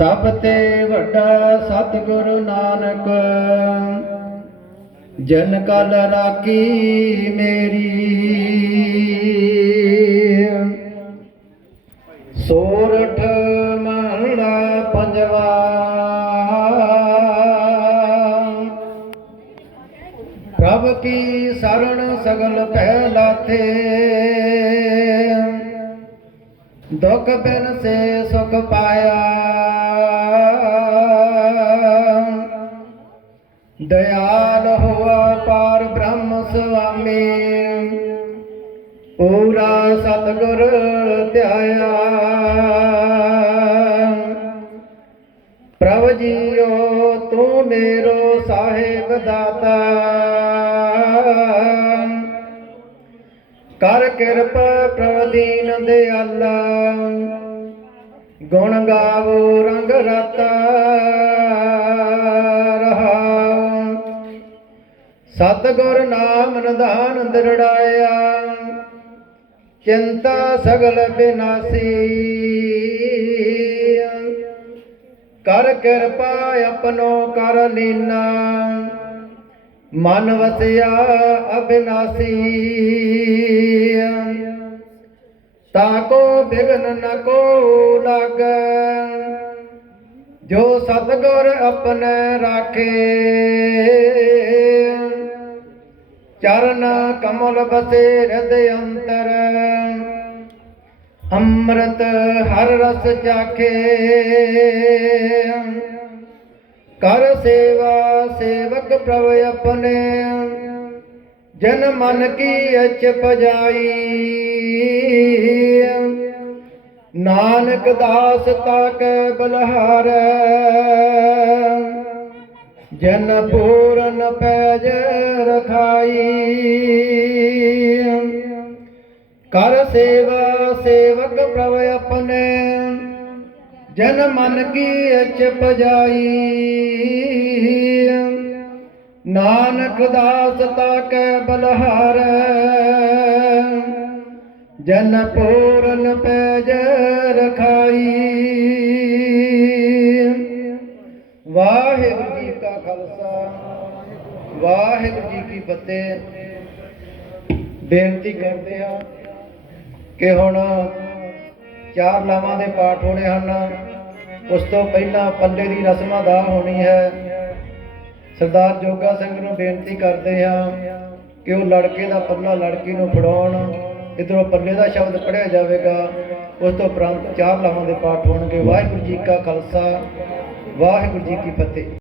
ਸਭ ਤੇ ਵੱਡਾ ਸਤਿਗੁਰੂ ਨਾਨਕ, ਜਨ ਕਲ ਰਾਖੀ ਮੇਰੀ। ਸੋਰਠ ਮਹਲਾ ਪੰਜਵਾ, ਪ੍ਰਭ ਕੀ ਸਰਣ ਸਗਲ ਪਹਿ ਲਾਥੇ। ਦੁਖ ਬਿਨ ਸੇ ਸੁਖ ਪਾਇਆ। ਦਇਆਲ ਹੋਆ ਪਾਰ ਬ੍ਰਹਮ ਸੁਆਮੀ। ਪੂਰਾ ਸਤਗੁਰ ਧਿਆਇਆ। ਪ੍ਰਭ ਜੀਓ, ਤੂੰ ਮੇਰੋ ਸਾਹਿਬ ਦਾਤਾ। ਕਰ ਕਿਰਪਾ ਪ੍ਰਭ ਦੀਨ ਦਿਆਲਾ। ਗੁਣ ਗਾਵੋ ਰੰਗ ਰਤਾ। ਸਤਿਗੁਰ ਨਾਮ ਨਿਧਾਨ ਦਿਰੜਾਇਆ ਚਿੰਤਾ ਸਗਲ ਬਿਨਾਸੀ। ਕਰ ਕਿਰਪਾ ਆਪਣੋ ਕਰ ਲੀਨਾ। ਮਨ ਵਸਿਆ ਅਬਿਨਾਸੀ। ਤਾਕੋ ਬਿਗਨ ਨ ਕੋ ਲਗ। ਜੋ ਸਤਗੁਰ ਆਪਣੇ ਰਾਖੇ। ਚਰਨ ਕਮਲ ਬਸੇ ਹਿਰਦਿ ਅੰਤਰ। ਅੰਮ੍ਰਿਤ ਹਰ ਰਸ ਚਾਖੇ। ਕਰ ਸੇਵਾ ਸੇਵਕ ਪ੍ਰਭ ਆਪਣੇ। ਜਨ ਮਨ ਕੀ ਅਚ ਪਜਾਈ ਨਾਨਕ ਦਾਸ ਤਾਕ ਬਲਹਾਰ। ਜਨ ਪੂਰਨ ਪੈਜ। ਰਖਾਈ ਕਰ ਸੇਵਾ, ਸੇਵਕ ਪ੍ਰਭ ਆਪਣੇ। ਜਨ ਮਨ ਕੀ ਅਚ ਪਜਾਈ ਨਾਨਕ ਦਾਸ ਤਾ ਕੈ ਬਲਹਾਰ। ਜਨ ਪੂਰਨ ਪੈਜ ਰਖਾਈ। ਵਾਹਿਗੁਰੂ ਜੀ ਕਾ ਖਾਲਸਾ। ਵਾਹਿਗੁਰੂ ਜੀ ਕੀ ਫਤਿਹ। ਬੇਨਤੀ ਕਰਦੇ ਹਾਂ ਕਿ ਹੁਣ ਚਾਰ ਲਾਵਾਂ ਦੇ ਪਾਠ ਹੋਣੇ ਹਨ। ਉਸ ਤੋਂ ਪਹਿਲਾਂ ਪੱਲੇ ਦੀ ਰਸਮ ਅਦਾ ਹੋਣੀ ਹੈ। ਸਰਦਾਰ ਜੋਗਾ ਸਿੰਘ ਨੂੰ ਬੇਨਤੀ ਕਰਦੇ ਹਾਂ ਕਿ ਉਹ ਲੜਕੇ ਦਾ ਪੱਲਾ ਲੜਕੀ ਨੂੰ ਫੜਾਉਣ। ਇਧਰੋਂ ਪੱਲੇ ਦਾ ਸ਼ਬਦ ਪੜਿਆ ਜਾਵੇਗਾ। ਉਸ ਤੋਂ ਉਪਰੰਤ ਚਾਰ ਲਾਵਾਂ ਦੇ ਪਾਠ ਹੋਣਗੇ। ਵਾਹਿਗੁਰੂ ਜੀ ਕਾ ਖਾਲਸਾ, ਵਾਹਿਗੁਰੂ ਜੀ ਕੀ ਫਤਿਹ।